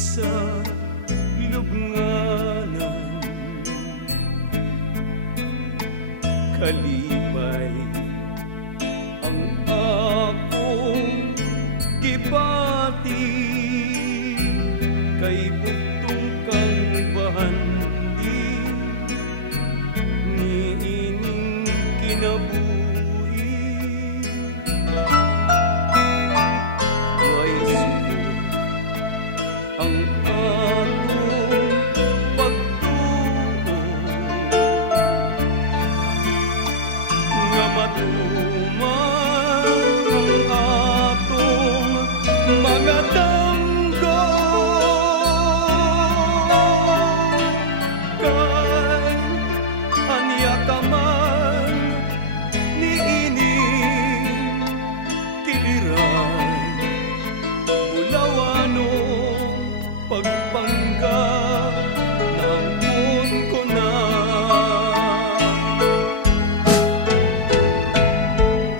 sa lubnganan, kalipay ang akong gibati kay buktong kang bahandi niining kinabuhi. Way suko ang atong pagtuo nga matuman ang atong mga damgo kay anya ka man niining kiliran ulawanong pagpanggap namon ko na.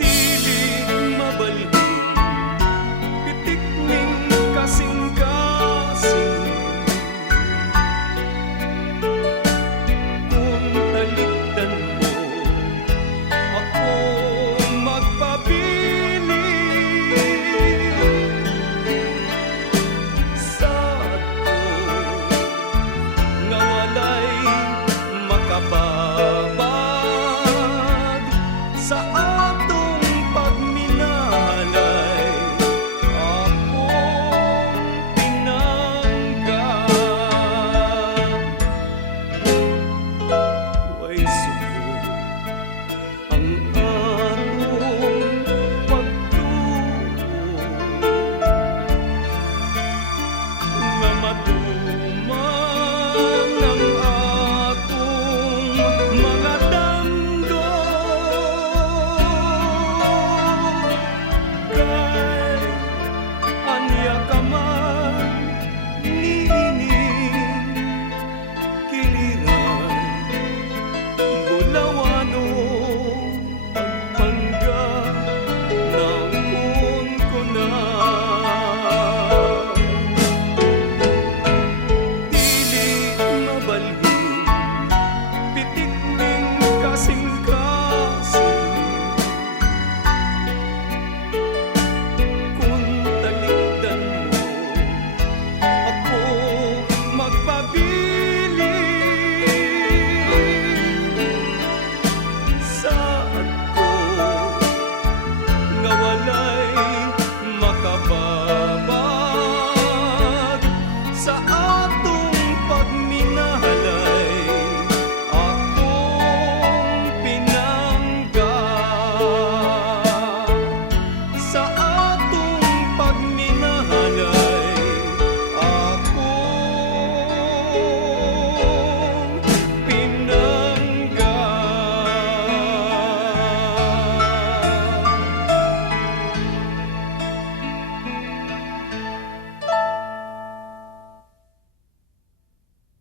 Dili mabalhin pitik ning kasing-kasing kung talikdan mo ako magpabili sad ko nga walay makababad sa atong pagminalay akong tinanggap. Way suko ang atong pagtuo nga matuman